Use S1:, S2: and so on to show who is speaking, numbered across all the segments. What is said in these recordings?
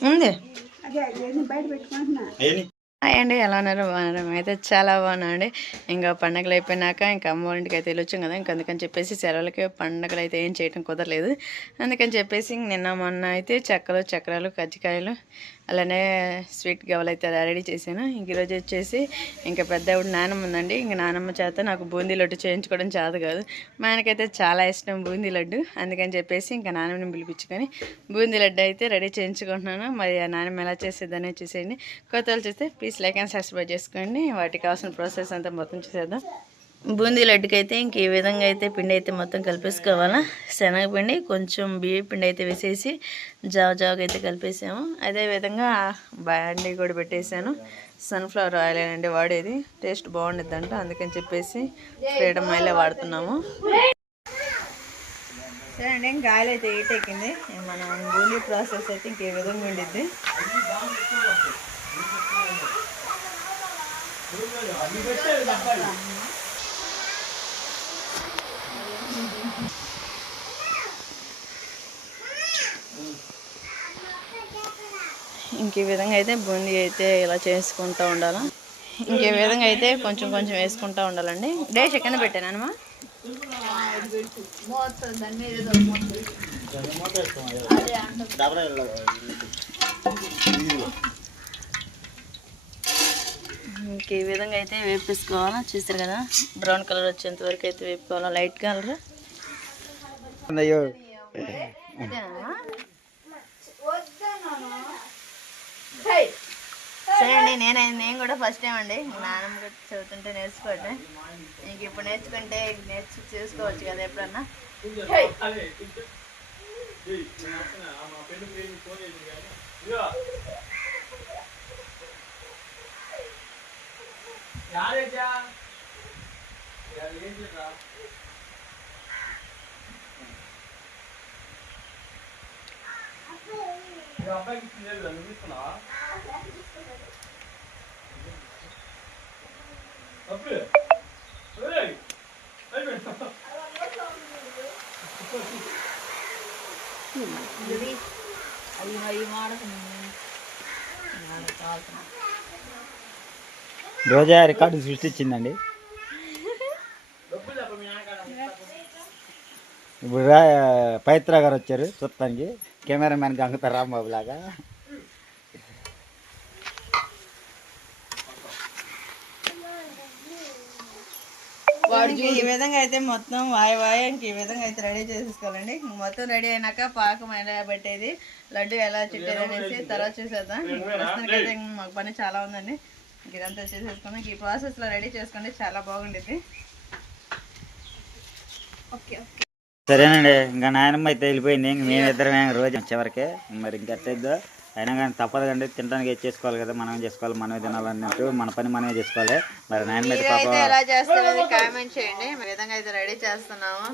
S1: ఉంది. హాయ్ అండి ఎలా ఉన్నారు? బాగున్నారు? అయితే చాలా బాగున్నా అండి ఇంకా పండగలు అయిపోయినాక ఇంకా అమ్మ ఇంటికి అయితే వెళ్ళొచ్చాం కదా ఇంకా అందుకని చెప్పేసి సెలవులకి పండగలు అయితే ఏం చేయడం కుదరలేదు. అందుకని చెప్పేసి ఇంక నిన్న మొన్న అయితే చెక్కలు చక్రాలు కజ్జికాయలు అలానే స్వీట్ గవలు అయితే రెడీ చేశాను. ఇంక ఈరోజు వచ్చేసి ఇంకా పెద్ద ఆవిడ నానమ్మ ఉందండి. ఇంక నానమ్మ చేత నాకు బూందీ లడ్డు చేయించుకోవడం చేత కాదు. మా ఆయనకైతే చాలా ఇష్టం బూందీ లడ్డు. అందుకని చెప్పేసి ఇంకా నానమ్మని పిలిపించుకొని బూందీ లడ్డు అయితే రెడీ చేయించుకుంటున్నాను. మరి ఆ నానమ్మ ఎలా చేసేదని చూసేయండి. కొత్త వాళ్ళు చూస్తే ప్లీజ్ లైక్ అండ్ సబ్స్క్రైబ్ చేసుకోండి. వాటికి కావాల్సిన ప్రాసెస్ అంతా మొత్తం చూసేద్దాం. బూందీ లడ్డుకి అయితే ఇంక ఈ విధంగా అయితే పిండి అయితే మొత్తం కలిపేసుకోవాలా. శనగపిండి కొంచెం బియ్య పిండి అయితే వేసేసి జావ జావగా అయితే కలిపేసాము. అదే విధంగా బాండి కూడా పెట్టేశాను. సన్ఫ్లవర్ ఆయిల్ అండి వాడేది. టేస్ట్ బాగుండిద్ది అంట అందుకని చెప్పేసి ఫ్రీడమ్ ఆయిలే వాడుతున్నాము. సరే అండి ఇంకా ఆయిల్ అయితే హీట్ ఎక్కింది. మనం బూందీ ప్రాసెస్ అయితే ఇంకే విధంగా ఉండిద్ది. ఇంక ఈ విధంగా అయితే బూందీ అయితే ఇలా చేసుకుంటూ ఉండాలి. ఇంక విధంగా అయితే కొంచెం కొంచెం వేసుకుంటూ ఉండాలండి. డే చికెన్ పెట్టానమ్మా ఇంక ఈ విధంగా అయితే వేపేసుకోవాలా. చూసారు కదా బ్రౌన్ కలర్ వచ్చేంత వరకు అయితే వేపుకోవాలా. Light colour.
S2: అయ్యో.
S1: సరే అండి నేను నేను కూడా ఫస్ట్ టైం అండి. నాన్నమ్మ కూడా చదువుతుంటే నేర్చుకోండి ఇంక ఇప్పుడు నేర్చుకుంటే నేర్చు చేసుకోవచ్చు కదా ఎప్పుడన్నా.
S2: రోజా రికార్డు సృష్టించిందండి. ఇప్పుడు రా పవిత్ర గారు వచ్చారు చూస్తానికి కెమెరామ్యాన్ గంగత రాంబాబు లాగా.
S1: ఇంక ఈ విధంగా అయితే మొత్తం వాయి వాయి ఇంక ఈ విధంగా అయితే రెడీ చేసేసుకోవాలండి. మొత్తం రెడీ అయినాక పాకం ఎలా పెట్టేది లడ్డు ఎలా చుట్టేది అనేసి తర్వాత చూసేద్దాం. అయితే మాకు పని చాలా ఉందండి. ఇంక ఇదంతా చేసేసుకున్నాం ఇంక ఈ ప్రాసెస్లో రెడీ చేసుకోండి చాలా బాగుండేది
S2: సరేనండి ఇంకా నాయనమ్మ అయితే వెళ్ళిపోయింది. ఇంక మేమిద్దరం రోజు చివరికి మరి ఇంకెట్టయిద్దో అయినా కానీ తప్పదు కండి తినడానికి ఏది చేసుకోవాలి కదా మనమే చేసుకోవాలి మనమే తినాలన్నట్టు మన పని మనమే చేసుకోవాలి. మరి అయితే
S1: ఎలా చేస్తారనేది కామెంట్ చేయండి. ఈ విధంగా అయితే రెడీ చేస్తున్నాము.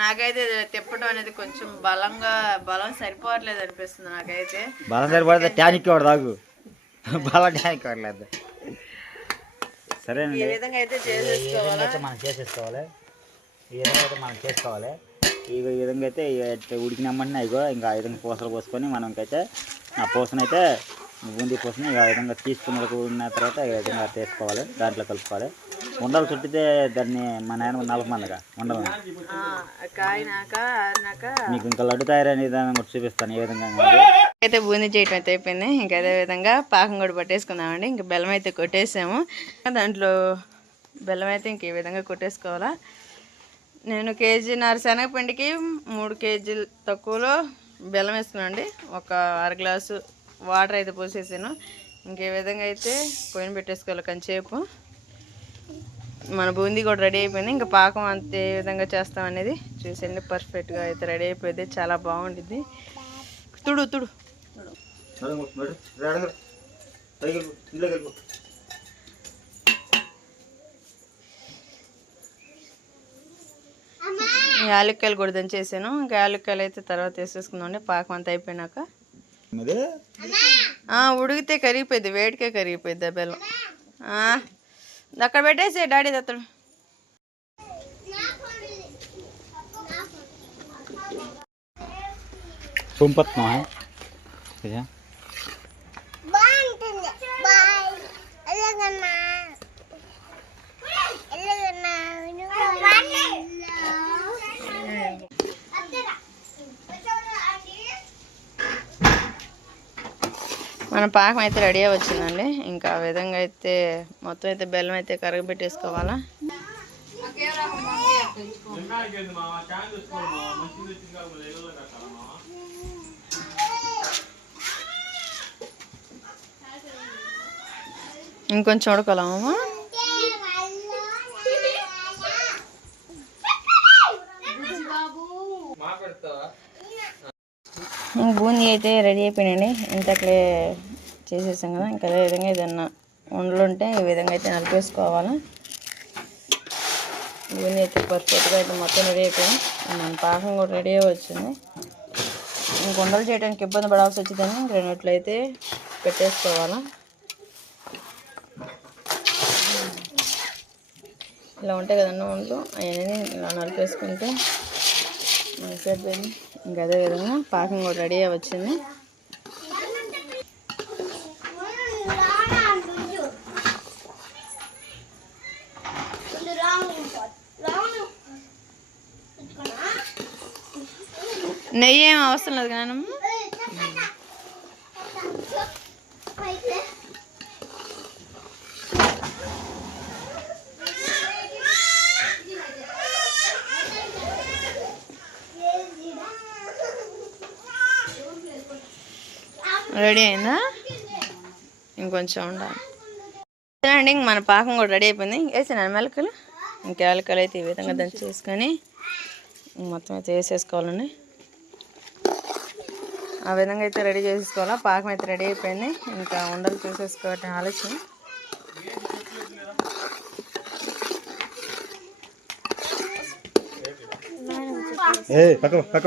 S1: నాకైతే తిప్పడం అనేది కొంచెం బలంగా బలం సరిపోవట్లేదు అనిపిస్తుంది నాకైతే.
S2: బలం సరిపడితే ట్యానిక్ వాడు తాగు. బలం ట్యానిక్ వాడలేదు
S1: ఈ
S2: సరేనండి.
S1: విధంగా అయితే చేసేసుకోవాలా?
S2: మనం చేసేసుకోవాలి. ఈ విధంగా అయితే మనం చేసుకోవాలి ఈ విధంగా అయితే ఇక ఉడికినమ్మని ఇగో ఇంకా ఆ విధంగా పూసలు పోసుకొని మనం ఇంకైతే ఆ పూసను అయితే బూందీ పూసని ఆ విధంగా తీసుకున్న ఉన్న తర్వాత ఈ విధంగా తీసుకోవాలి దాంట్లో కలుపుకోవాలి. ఉండలు చుట్టితే దాన్ని మా నాయన నలపమందిగా ఉండలు. మీకు ఇంకా లడ్డు తయారైన విధానం కూడా చూపిస్తాను ఏ విధంగా.
S1: అయితే బూందీ చేయటం అయితే అయిపోయింది. ఇంకా అదే విధంగా పాకం కూడా పట్టేసుకుందామండి. ఇంకా బెల్లం అయితే కొట్టేసాము. దాంట్లో బెల్లం అయితే ఇంక ఈ విధంగా కొట్టేసుకోవాలా. నేను కేజీన్నర శనగపిండికి మూడు కేజీలు తక్కువలో బెల్లం వేసుకున్నాండి ఒక అర గ్లాసు వాటర్ అయితే పోసేసాను. ఇంకే విధంగా అయితే పోయిన పెట్టేసుకోవాలి కొంచెంసేపు. మన బూందీ కూడా రెడీ అయిపోయింది. ఇంకా పాకం అంతే ఏ విధంగా చేస్తాం అనేది చూసండి పర్ఫెక్ట్గా అయితే రెడీ అయిపోయింది. చాలా బాగుంటుంది తుడు తుడు. యాలక్కాయలు కూడా దంచేసాను. ఇంకా యాలక్కాయలు అయితే తర్వాత వేసేసుకుందామండి పాకం అంతా అయిపోయినాక. ఉడికితే కరిగిపోయింది వేడికే కరిగిపోయింది బెల్లం. అక్కడ పెట్టేసి డాడీ అతడు మన పాకం అయితే రెడీ అయి వచ్చిందండి. ఇంకా ఆ విధంగా అయితే మొత్తం అయితే బెల్లం అయితే కరగబెట్టేసుకోవాలా? ఇంకొంచెం ఉడకలామా బూందీ అయితే రెడీ అయిపోయినాయండి. ఇంతకులే చేసేసాం కదా ఇంకా అదే విధంగా ఏదన్నా ఉండలు ఉంటే ఈ విధంగా అయితే నలిపేసుకోవాలి. ఇవన్నీ అయితే పర్ఫెక్ట్గా అయితే మొత్తం రెడీ అయిపోయాం మన పాకం కూడా రెడీ వచ్చింది. ఇంక ఉండలు చేయడానికి ఇబ్బంది పడాల్సి వచ్చిందని ఇంక అయితే పెట్టేసుకోవాలా. ఇలా ఉంటాయి కదన్న ఉండలు అవన్నీ ఇలా నలిపేసుకుంటే మనకి అయిపోయింది. ఇంకా అదే విధంగా పాకం కూడా రెడీ వచ్చింది. నెయ్యి ఏం అవసరం లేదు కానీ రెడీ అయిందా? ఇంకొంచెం ఉండాలి. అండి ఇంక మన పాకం కూడా రెడీ అయిపోయింది. వేసిన మెలకలు ఇంకా ఎలకలు అయితే ఈ విధంగా దంచేసుకొని మొత్తం అయితే వేసేసుకోవాలండి ఆ విధంగా అయితే రెడీ చేసేసుకోవాలా? పాకం అయితే రెడీ అయిపోయింది. ఇంకా ఉండలు చూసేసుకోవటం ఆలోచన.
S2: ఏ పక్క పక్క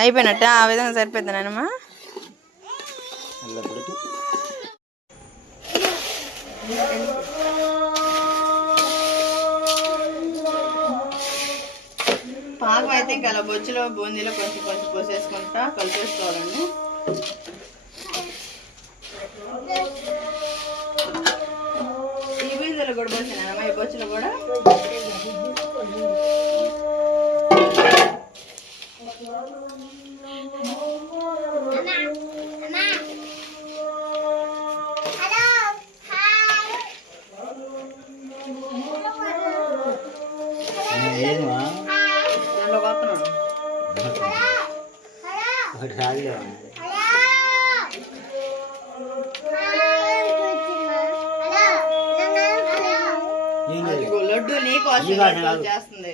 S1: అయిపోయినట్టు? ఆ విధంగా సరిపోద్ది నాయనమ్మా. పాకం అయితే ఇంకా అలా బొచ్చులో బూందీలో కొంచెం కొంచెం పోసేసుకుంటా కలిపేసుకోవాలండి. ఈ బూందీలో కూడా పోసినానమ్మా ఈ బొచ్చులో కూడా. లడ్డు నీకు
S2: ఈ వాసన
S1: అవసరం
S2: కాదు.
S1: చేస్తుంది.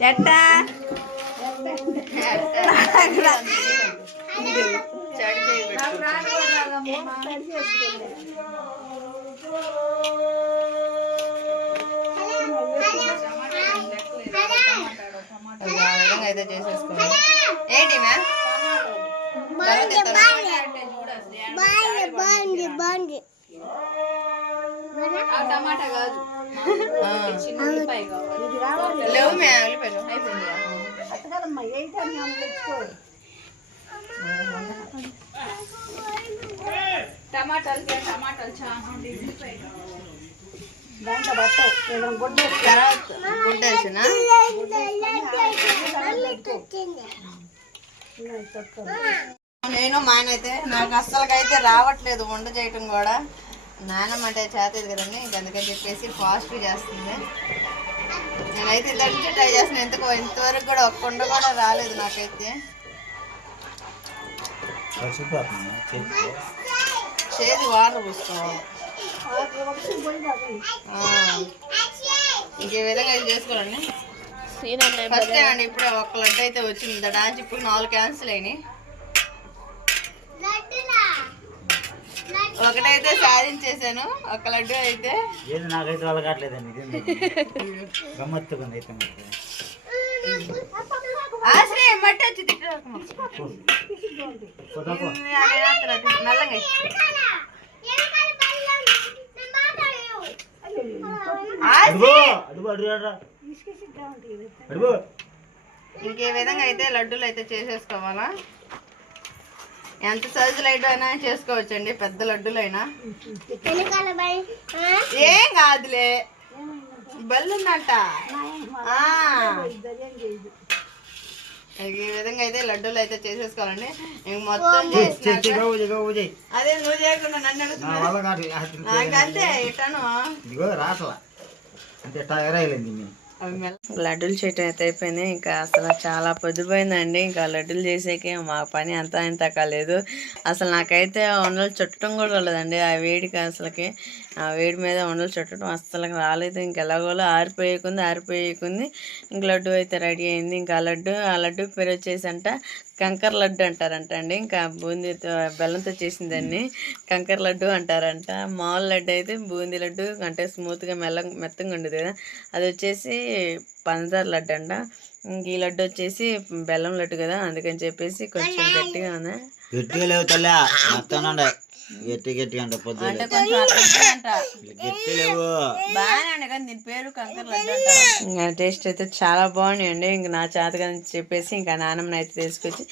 S1: ఎట్టా? అయితే చేసేసుకోండి ఏంటి మ్యామ్
S3: బాగుంది. బాగుంది
S1: టమాటా కాదు. లేవు ఉల్లిపాయలు
S4: తెచ్చుకో దాంట్లో పట్టవు గుడ్డ
S1: గుడ్డ నేను మా ఆయన అయితే నాకు అస్సలకైతే రావట్లేదు వంట చేయటం కూడా. నాన్నమ్మ అంటే చేతది కదండి ఇంక అందుకని చెప్పేసి ఫాస్ట్ చేస్తుంది. నేనైతే ఇంత నుంచి ట్రై చేస్తాను ఎంతకో ఇంతవరకు కూడా ఒక్క వంట కూడా రాలేదు నాకైతే. చేతి వాటర్ పూసుకోవాలి. ఇంక విధంగా ఇది చేసుకోవాలండి. ఫస్ట్ అండి ఇప్పుడే ఒక్క లడ్డు అయితే వచ్చింది. డాన్స్ ఇప్పుడు నాలుగు క్యాన్సిల్ అయినాయి
S3: లడ్డులా లడ్డు
S1: ఒకటైతే సాధించేసాను ఒక లడ్డు అయితే.
S2: ఏది నాకైతే వాళ్ళ కావట్లేదండి గమ్మత్తుగా ఉంది అయితే
S1: మట్టి వచ్చి ఇంకే విధంగా అయితే లడ్డూలు అయితే చేసేసుకోవాలా? ఎంత సైజు లడ్డు అయినా చేసుకోవచ్చండి పెద్ద లడ్డూలైనా. ఏం కాదులే. బల్లుందంట. ఈ విధంగా అయితే లడ్డూలు అయితే చేసేసుకోవాలండి. ఇంక మొత్తం. అదే నువ్వు చేయకుండా నన్ను
S2: నా
S1: అడుగుతున్నావు.
S2: వల్ల కాదు
S1: నాకంతే ఇటాను
S2: ఇదిగో రాసలా అంటే ఎట్టా లడ్డులు దీన్ని
S1: లడ్డూలు చేయటం అయితే అయిపోయినాయి ఇంకా అసలు చాలా పొద్దుపోయిందండి. ఇంకా లడ్డూలు చేసేకి మా పని అంతా ఇంత కాలేదు అసలు నాకైతే ఉండలు చుట్టడం కూడా ఉండదండి ఆ వేడికి అసలుకి ఆ వేడి మీద ఉండలు చుట్టడం అస్సలు రాలేదు. ఇంక ఎలాగోలో ఆరిపోయేకుంది ఆరిపోయేకుంది. ఇంక లడ్డు అయితే రెడీ అయింది. ఇంకా లడ్డు ఆ లడ్డు పేరు వచ్చేసి అంట కంకర లడ్డు అంటారంట అండి. ఇంకా బూందీతో బెల్లంతో చేసిందాన్ని కంకర లడ్డు అంటారంట. మామూలు లడ్డు అయితే బూందీ లడ్డు అంటే స్మూత్గా మెల్ల మెత్తగా ఉండేది కదా. అది వచ్చేసి పంచదార లడ్డు అంట. ఇంక ఈ లడ్డు వచ్చేసి బెల్లం లడ్డు కదా. అందుకని చెప్పేసి కొంచెం గట్టిగా ఉంది.
S2: గట్టి గట్టిగా అంటే పొద్దు
S1: అంటే కొంచెం అంట
S2: గట్టి లేవు.
S1: బాగానే కానీ దీని పేరు టేస్ట్ అయితే చాలా బాగున్నాయండి. ఇంక నా చేతగా చెప్పేసి ఇంకా నాన్నమ్మని అయితే తీసుకొచ్చి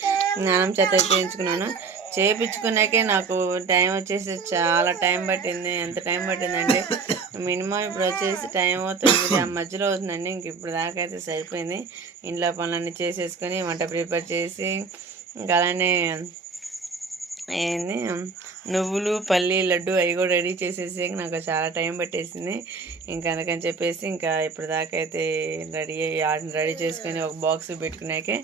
S1: నాన్నమ్మ చేత చేయించుకున్నాను. చేయించుకున్నాకే నాకు టైం వచ్చేసి చాలా టైం పట్టింది. ఎంత టైం పట్టిందంటే మినిమం ఇప్పుడు వచ్చేసి టైం తొమ్మిది ఆ మధ్యలో అవుతుందండి. ఇంక ఇప్పుడు దాకా అయితే సరిపోయింది. ఇంట్లో పనులన్నీ చేసేసుకొని వంట ప్రిపేర్ చేసి ఇంకా అలానే ఏంది? నువ్వులు పల్లి లడ్డు అవి కూడా రెడీ చేసేసి నాకు చాలా టైం పట్టేసింది. ఇంకా అందుకని చెప్పేసి ఇంకా ఇప్పుడు దాకా అయితే రెడీ అయ్యి రెడీ చేసుకొని ఒక బాక్స్ పెట్టుకున్నాకే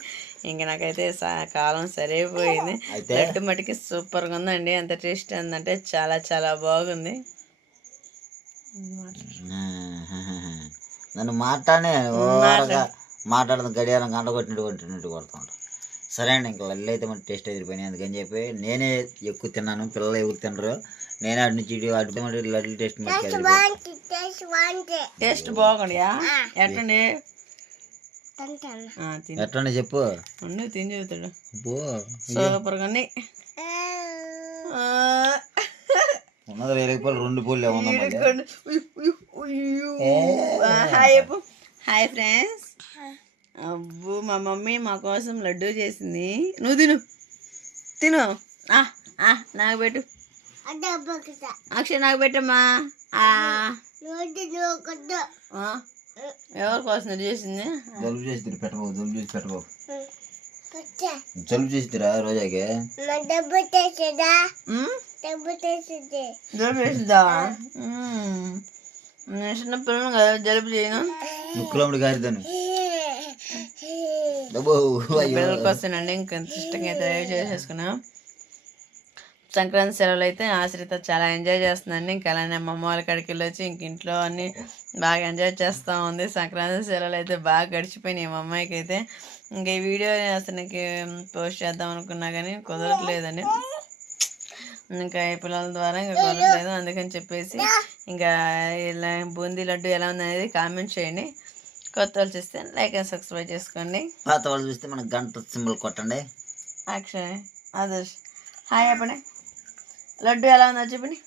S1: ఇంకా నాకైతే కాలం సరైపోయింది? లడ్డు మటుకి సూపర్గా ఉందండి. ఎంత టేస్ట్ ఉందంటే చాలా చాలా బాగుంది.
S2: నన్ను మాట్లాడే మాట్లాడదాం గడియారం గంట కొట్టినట్టు కొట్టినట్టు కొడుతుంటాం సరే అండి ఇంకా లల్లి అయితే మన టేస్ట్ ఎదిరిపోయినాయి అందుకని చెప్పి నేనే ఎక్కువ తిన్నాను పిల్లలు ఎవరు తినరు. నేనే అటు నుంచి ఇటు అటు మరి లడ్లు టేస్ట్
S3: టేస్ట్
S1: బాగుండియా? ఎట్టండి?
S2: ఎట్లా చెప్పు.
S1: తిని సూపర్గా ఉన్నాయి ఆ.
S2: ఉన్నది వేరే రూపాయలు రెండు పూలు
S1: హాయ్ హాయ్ ఫ్రెండ్స్. అబ్బో మా మమ్మీ మా కోసం లడ్డు చేసింది. నువ్వు తిను. తిను. ఆ, ఆ, నాకు పెట్టు. అక్షయ్ నాకు పెట్టమ్మా. ఎవరి కోసం చేసింది?
S2: జలుబు చేసి పెట్టబో జలుబు చేసి పెట్టబో. జలుబు చేసిరా రోజాకి?
S3: డబ్బు
S1: ఉమ్?
S3: డబ్బు తెచ్చేది
S1: జలుబు చేసిందా. నేను చిన్న పిల్లలు కదా జలుబు చేయను.
S2: ముక్కులమ్మడి గారిదాను.
S1: పిల్లల కోసమేనండి ఇంకా ఇష్టంగా అయితే చేసేసుకున్నాం. సంక్రాంతి సెలవులు అయితే ఆశ్రిత చాలా ఎంజాయ్ చేస్తుందండి. ఇంకా అలానే మా అమ్మ వాళ్ళ కాడికి వెళ్ళొచ్చి ఇంక ఇంట్లో అన్ని బాగా ఎంజాయ్ చేస్తూ ఉంది. సంక్రాంతి సెలవులు అయితే బాగా గడిచిపోయినాయి మా అమ్మాయికి అయితే. ఇంకా ఈ వీడియో అతనికి పోస్ట్ చేద్దాం అనుకున్నా కానీ కుదరట్లేదండి. ఇంకా ఈ పిల్లల ద్వారా ఇంకా కుదరట్లేదు అందుకని చెప్పేసి ఇంకా ఇలా బూందీ లడ్డు ఎలా ఉంది అనేది కామెంట్ చేయండి. కొత్త వాళ్ళు చూస్తే లైక్ అండ్ సబ్స్క్రైబ్ చేసుకోండి.
S2: పాత వాళ్ళు చూస్తే మనకు గంట సింబల్ కొట్టండి.
S1: అక్షయ్ ఆదర్శ్. హాయ్ చెప్పండి. లడ్డు ఎలా ఉందో చెప్పండి.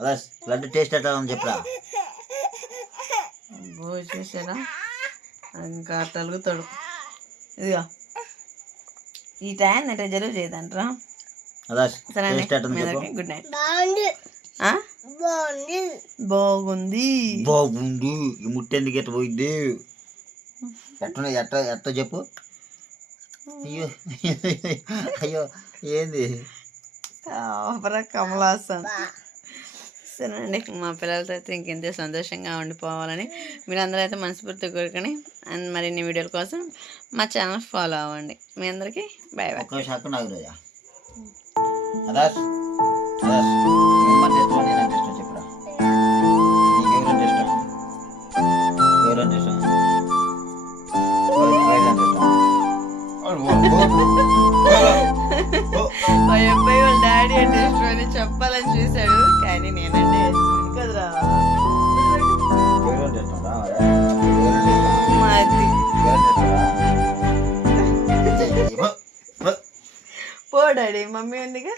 S2: అలా లడ్డు టేస్ట్ ఎట్లా ఉంది చెప్పరా?
S1: బో చూసారా? ఇంకా తలుగుతాడు ఇదిగో. ఈ టైం అంటే జలుబు చేయదంటారా. Good night.
S3: బాగుంది.
S1: ఆ?
S3: బాగుంది.
S2: ఈ ముట్టెందుకు ఎట్ట పోయింది? ఎట్ట ఎట్ట ఎట్ట చెప్పు. అయ్యో అయ్యో ఏంది?
S1: ఆపరా కమలాసన్. సరే అండి మా పిల్లలతో అయితే ఇంకెంతో సంతోషంగా ఉండిపోవాలని మీరందరూ అయితే మనస్ఫూర్తిగా కోరుకొని అండ్ మరిన్ని వీడియోల కోసం మా ఛానల్ ఫాలో అవ్వండి. మీ అందరికీ బాయ్ బాయ్
S2: అదాస్ అదాస్ మిమ్మల్ని టెస్ట్ నేను టెస్ట్ చెప్పరా? నీకు ఎవరైనా టెస్ట్ ఎవరైనా టెస్ట్
S1: మా అబ్బాయి వాళ్ళ డాడీ అంటే చెప్పాలని చూశాడు కానీ నేనంటే కదరా డాడీ మమ్మీ ఉందిగా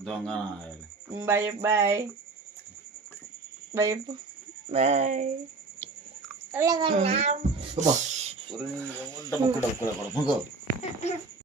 S2: దొంగ
S1: బాయ్ బాయ్ బాయ్ బాయ్
S3: అలాగన్నా
S2: ముక్కడు